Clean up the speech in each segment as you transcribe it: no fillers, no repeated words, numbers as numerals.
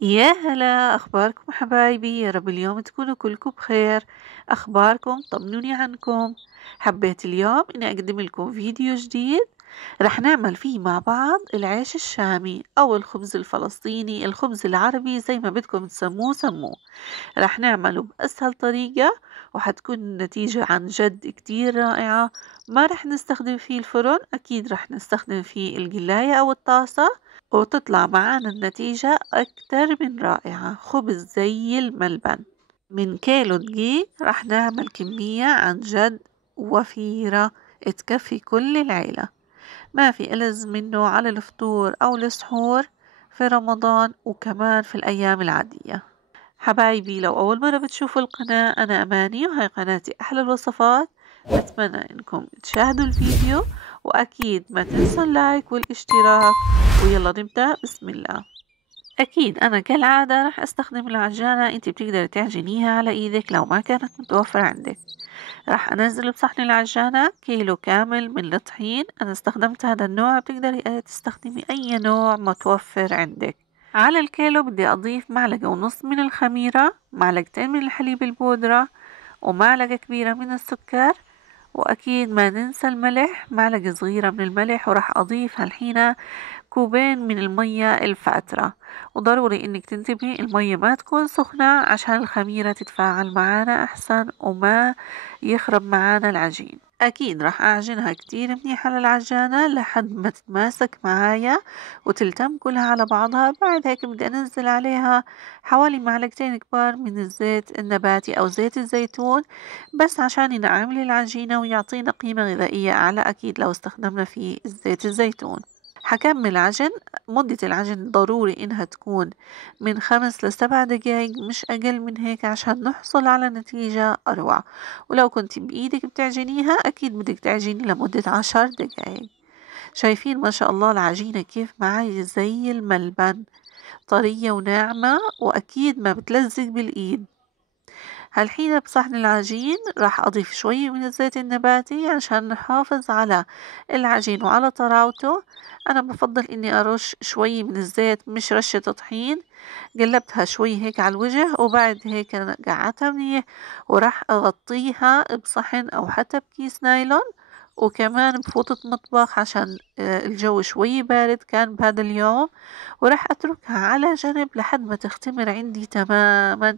يا هلا، أخباركم حبايبي؟ يا رب اليوم تكونوا كلكم بخير. أخباركم؟ طمنوني عنكم. حبيت اليوم إني أقدم لكم فيديو جديد رح نعمل فيه مع بعض العيش الشامي أو الخبز الفلسطيني، الخبز العربي زي ما بدكم تسموه سموه. رح نعمله بأسهل طريقة وحتكون النتيجة عن جد كتير رائعة. ما رح نستخدم فيه الفرن، أكيد رح نستخدم فيه القلاية أو الطاسة، وتطلع معانا النتيجة أكتر من رائعة. خبز زي الملبن. من كيلو دقيق رح نعمل كمية عن جد وفيرة تكفي كل العيلة. ما في ألذ منه على الفطور أو السحور في رمضان وكمان في الأيام العادية. حبايبي، لو أول مرة بتشوفوا القناة، أنا أماني وهي قناتي أحلى الوصفات. بتمنى إنكم تشاهدوا الفيديو، وأكيد ما تنسوا اللايك والاشتراك. ويلا نبدأ، بسم الله. أكيد أنا كالعادة راح أستخدم العجانة، أنت بتقدري تعجنيها على إيدك لو ما كانت متوفرة عندك. راح أنزل بصحن العجانة كيلو كامل من الطحين. أنا استخدمت هذا النوع، بتقدري تستخدمي أي نوع متوفر عندك. على الكيلو بدي أضيف معلقة ونص من الخميرة، معلقتين من الحليب البودرة، ومعلقة كبيرة من السكر. وأكيد ما ننسى الملح، معلقة صغيرة من الملح. وراح أضيف هالحين كوبين من المية الفاترة. وضروري إنك تنتبهي المية ما تكون سخنة عشان الخميرة تتفاعل معانا أحسن وما يخرب معانا العجين. أكيد راح أعجنها كتير منيح على العجانة لحد ما تتماسك معايا وتلتم كلها على بعضها. بعد هيك بدي أنزل عليها حوالي معلقتين كبار من الزيت النباتي أو زيت الزيتون، بس عشان ينعم لي العجينة ويعطينا قيمة غذائية أعلى أكيد لو استخدمنا فيه زيت الزيتون. حكمل عجن. مدة العجن ضروري إنها تكون من 5 ل7 دقايق، مش أقل من هيك، عشان نحصل على نتيجة أروع. ولو كنت بإيدك بتعجنيها أكيد بدك تعجني لمدة 10 دقايق. شايفين ما شاء الله العجينة كيف معي زي الملبن، طرية وناعمة وأكيد ما بتلزق بالإيد. هالحين بصحن العجين راح أضيف شوي من الزيت النباتي عشان نحافظ على العجين وعلى طراوته. أنا بفضل إني أرش شوي من الزيت، مش رشة طحين. قلبتها شوي هيك على الوجه، وبعد هيك قعدتها منيح. وراح أغطيها بصحن أو حتى بكيس نايلون، وكمان بفوطة مطبخ عشان الجو شوي بارد كان بهذا اليوم. وراح أتركها على جنب لحد ما تختمر عندي تماما.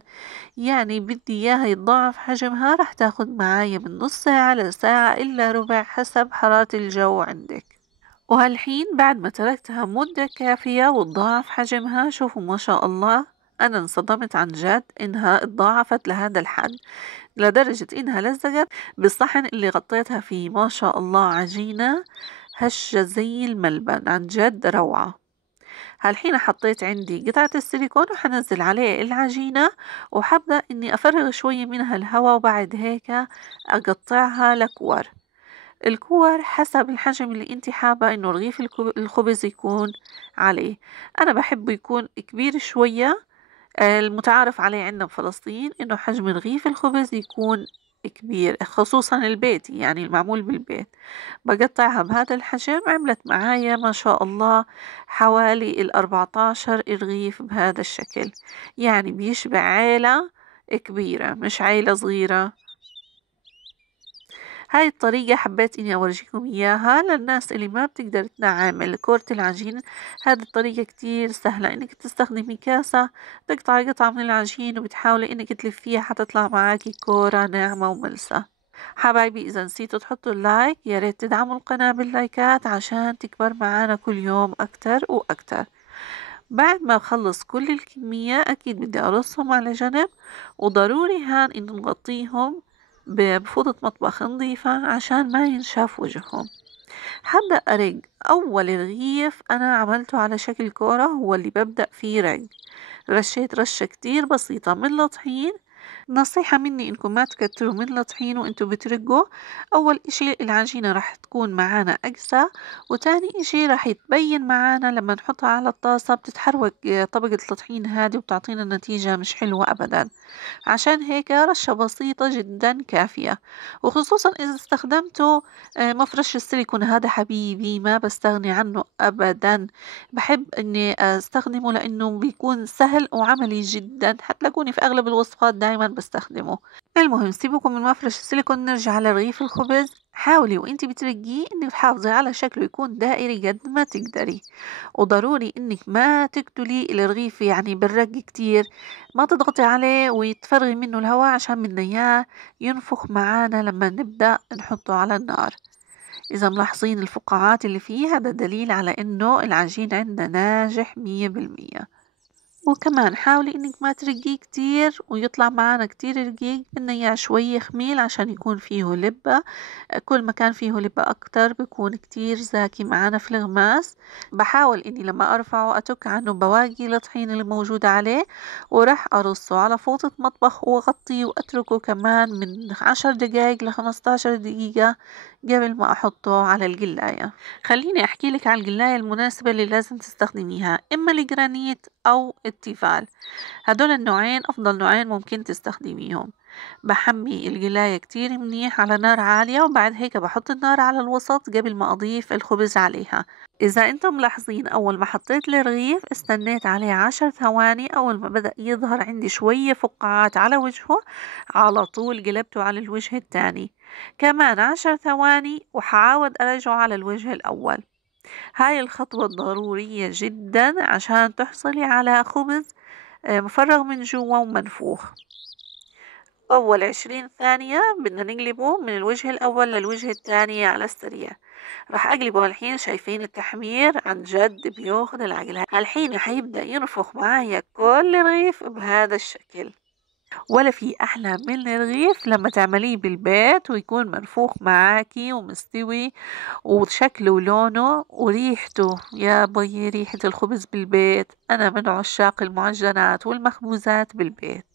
يعني بدي إياها يتضاعف حجمها، راح تاخد معايا من نص ساعة لساعة إلا ربع حسب حرارة الجو عندك. وهالحين بعد ما تركتها مدة كافية وتضاعف حجمها، شوفوا ما شاء الله، أنا انصدمت عن جد إنها اتضاعفت لهذا الحد، لدرجة إنها لزقت بالصحن اللي غطيتها فيه. ما شاء الله، عجينة هشة زي الملبن، عن جد روعة. هالحين حطيت عندي قطعة السيليكون وحنزل عليه العجينة، وحبدأ إني أفرغ شوي منها الهواء، وبعد هيك أقطعها لكور. الكور حسب الحجم اللي انت حابة إنه رغيف الخبز يكون عليه. أنا بحبه يكون كبير شوية. المتعارف عليه عندنا بفلسطين إنه حجم رغيف الخبز يكون كبير، خصوصا البيتي يعني المعمول بالبيت. بقطعها بهذا الحجم. عملت معايا ما شاء الله حوالي 14 رغيف بهذا الشكل، يعني بيشبع عيلة كبيرة مش عيلة صغيرة. هاي الطريقة حبيت إني أورجيكم إياها للناس اللي ما بتقدر تنعم كرة العجين. هذه الطريقة كتير سهلة، إنك تستخدمي كاسة، تقطعي قطعة من العجين وبتحاولي إنك تلفيها حتطلع معاكي كورة ناعمة وملسة. حبايبي، إذا نسيتوا تحطوا اللايك يا ريت تدعموا القناة باللايكات عشان تكبر معانا كل يوم أكتر وأكتر. بعد ما أخلص كل الكمية أكيد بدي أرصهم على جنب، وضروري هان إنه نغطيهم بفوطة مطبخ نظيفة عشان ما ينشاف وجههم. حابة أرق. أول رغيف أنا عملته على شكل كورة هو اللي ببدأ فيه رق. رشيت رشة كتير بسيطة من الطحين نصيحة مني إنكم ما تكتروا من الطحين وإنتوا بترقوا. أول إشي العجينة راح تكون معانا أقسى، وتاني إشي راح يتبين معانا لما نحطها على الطاسة بتتحرك طبقة الطحين هذه وبتعطينا نتيجة مش حلوة أبدا. عشان هيك رشة بسيطة جدا كافية. وخصوصا إذا استخدمتوا مفرش السيليكون، هذا حبيبي ما بستغني عنه أبدا. بحب إني أستخدمه لأنه بيكون سهل وعملي جدا، حتلاقوني في أغلب الوصفات دايما بستخدمه. المهم سيبكم من مفرش السيليكون، نرجع على رغيف الخبز. حاولي وانتي بترقيه انك تحافظي على شكله يكون دائري قد ما تقدري. وضروري انك ما تقتلي الرغيف يعني بالرق كتير، ما تضغطي عليه ويتفرغي منه الهواء عشان بدنا اياه ينفخ معانا لما نبدأ نحطه على النار. إذا ملاحظين الفقاعات اللي فيه، هذا دليل على إنه العجين عندنا ناجح 100%. وكمان حاولي إنك ما ترقيه كتير ويطلع معانا كتير رقيق، بدنا إياه شوي خميل عشان يكون فيه لبة. كل ما كان فيه لبة أكتر بيكون كتير زاكي معانا في الغماس. بحاول إني لما أرفعه أتك عنه بواقي الطحين اللي موجودة عليه، وراح أرصه على فوطة مطبخ وأغطيه وأتركه كمان من 10 دقايق ل15 دقيقة قبل ما أحطه على القلاية. خليني أحكي لك على القلاية المناسبة اللي لازم تستخدميها، إما الجرانيت أو التيفال. هدول النوعين أفضل نوعين ممكن تستخدميهم. بحمي القلاية كتير منيح على نار عالية، وبعد هيك بحط النار على الوسط قبل ما أضيف الخبز عليها. إذا أنتم ملاحظين أول ما حطيت الرغيف استنيت عليه 10 ثواني، أول ما بدأ يظهر عندي شوية فقاعات على وجهه على طول قلبته على الوجه الثاني. كمان 10 ثواني وحعاود أرجعه على الوجه الأول. هاي الخطوة ضرورية جدا عشان تحصلي على خبز مفرغ من جوا ومنفوخ. أول 20 ثانية بدنا نقلبه من الوجه الأول للوجه الثاني على السريع. راح أقلبه الحين، شايفين التحمير عن جد بياخد العقل. الحين حيبدأ ينفخ معايا كل رغيف بهذا الشكل. ولا في أحلى من الرغيف لما تعمليه بالبيت ويكون منفوخ معاكي ومستوي، وشكله ولونه وريحته. يا بي ريحة الخبز بالبيت، أنا من عشاق المعجنات والمخبوزات بالبيت.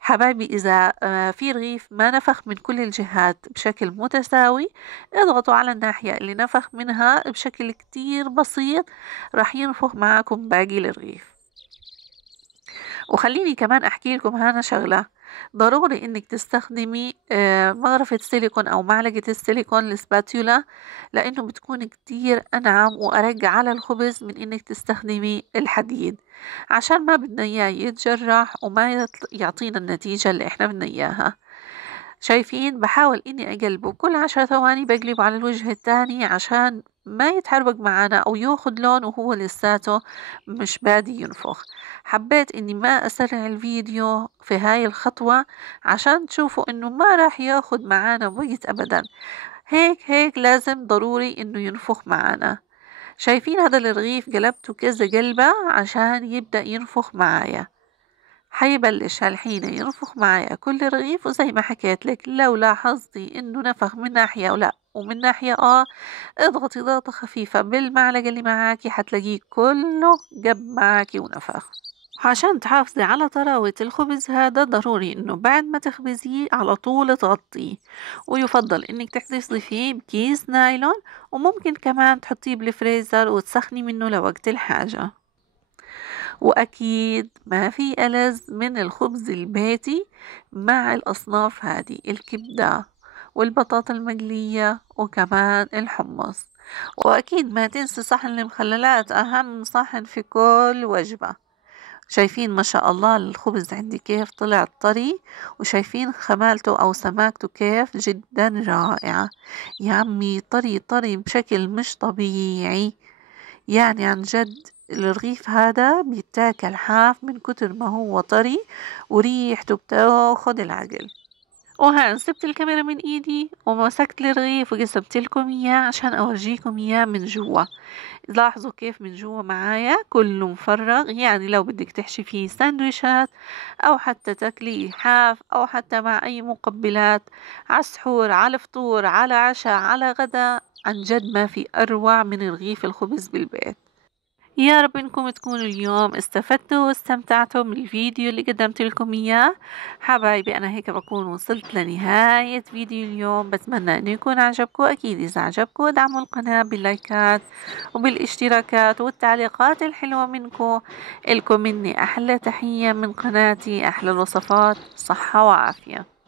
حبايبي إذا في رغيف ما نفخ من كل الجهات بشكل متساوي، اضغطوا على الناحية اللي نفخ منها بشكل كتير بسيط، راح ينفخ معاكم باقي الرغيف. وخليني كمان أحكي لكم هنا شغلة، ضروري إنك تستخدمي مغرفة سيليكون أو معلقة السيليكون السباتولا، لأنه بتكون كتير أنعم وأرق على الخبز من إنك تستخدمي الحديد، عشان ما بدنا إياه يتجرح وما يعطينا النتيجة اللي إحنا بدنا إياها. شايفين بحاول إني أقلبه كل 10 ثواني، بقلبه على الوجه الثاني عشان ما يتحربق معنا أو ياخد لون وهو لساته مش بادي ينفخ. حبيت إني ما أسرع الفيديو في هاي الخطوة عشان تشوفوا إنه ما راح ياخد معانا وقت أبدا. هيك لازم ضروري إنه ينفخ معانا. شايفين هذا الرغيف قلبته كذا قلبة عشان يبدأ ينفخ معايا. حيبلش هالحين ينفخ معايا كل رغيف، وزي ما حكيت لك لو لاحظتي انه نفخ من ناحية ولا ومن ناحية اضغطي ضغطة خفيفة بالمعلقة اللي معاكي حتلاقيه كله قب معاكي ونفخ. عشان تحافظي على طراوة الخبز هذا ضروري انه بعد ما تخبزيه على طول تغطيه، ويفضل انك تحتفظي فيه بكيس نايلون، وممكن كمان تحطيه بالفريزر وتسخني منه لوقت الحاجة. وأكيد ما في ألذ من الخبز البيتي مع الأصناف هذه، الكبدة والبطاطا المقلية وكمان الحمص. وأكيد ما تنسي صحن المخللات، أهم صحن في كل وجبة. شايفين ما شاء الله الخبز عندي كيف طلع طري، وشايفين خمالته أو سماكته كيف جدا رائعة. يا عمي طري طري بشكل مش طبيعي، يعني عن جد الرغيف هذا بيتاكل حاف من كتر ما هو طري وريحته بتاخد العقل. وها سبت الكاميرا من ايدي ومسكت الرغيف وقسمت لكم اياه عشان اورجيكم اياه من جوا. لاحظوا كيف من جوا معايا كله مفرغ، يعني لو بدك تحشي فيه سندويشات او حتى تاكليه حاف او حتى مع اي مقبلات، على السحور على الفطور على عشاء على غدا، عن جد ما في اروع من رغيف الخبز بالبيت. يا رب إنكم تكونوا اليوم استفدتوا واستمتعتوا من الفيديو اللي قدمت لكم إياه. حبايبي أنا هيك بكون وصلت لنهاية فيديو اليوم، بتمنى إنه يكون عجبكم. أكيد إذا عجبكم ادعموا القناة باللايكات وبالاشتراكات والتعليقات الحلوة منكم. إلكم مني أحلى تحية من قناتي أحلى الوصفات، صحة وعافية.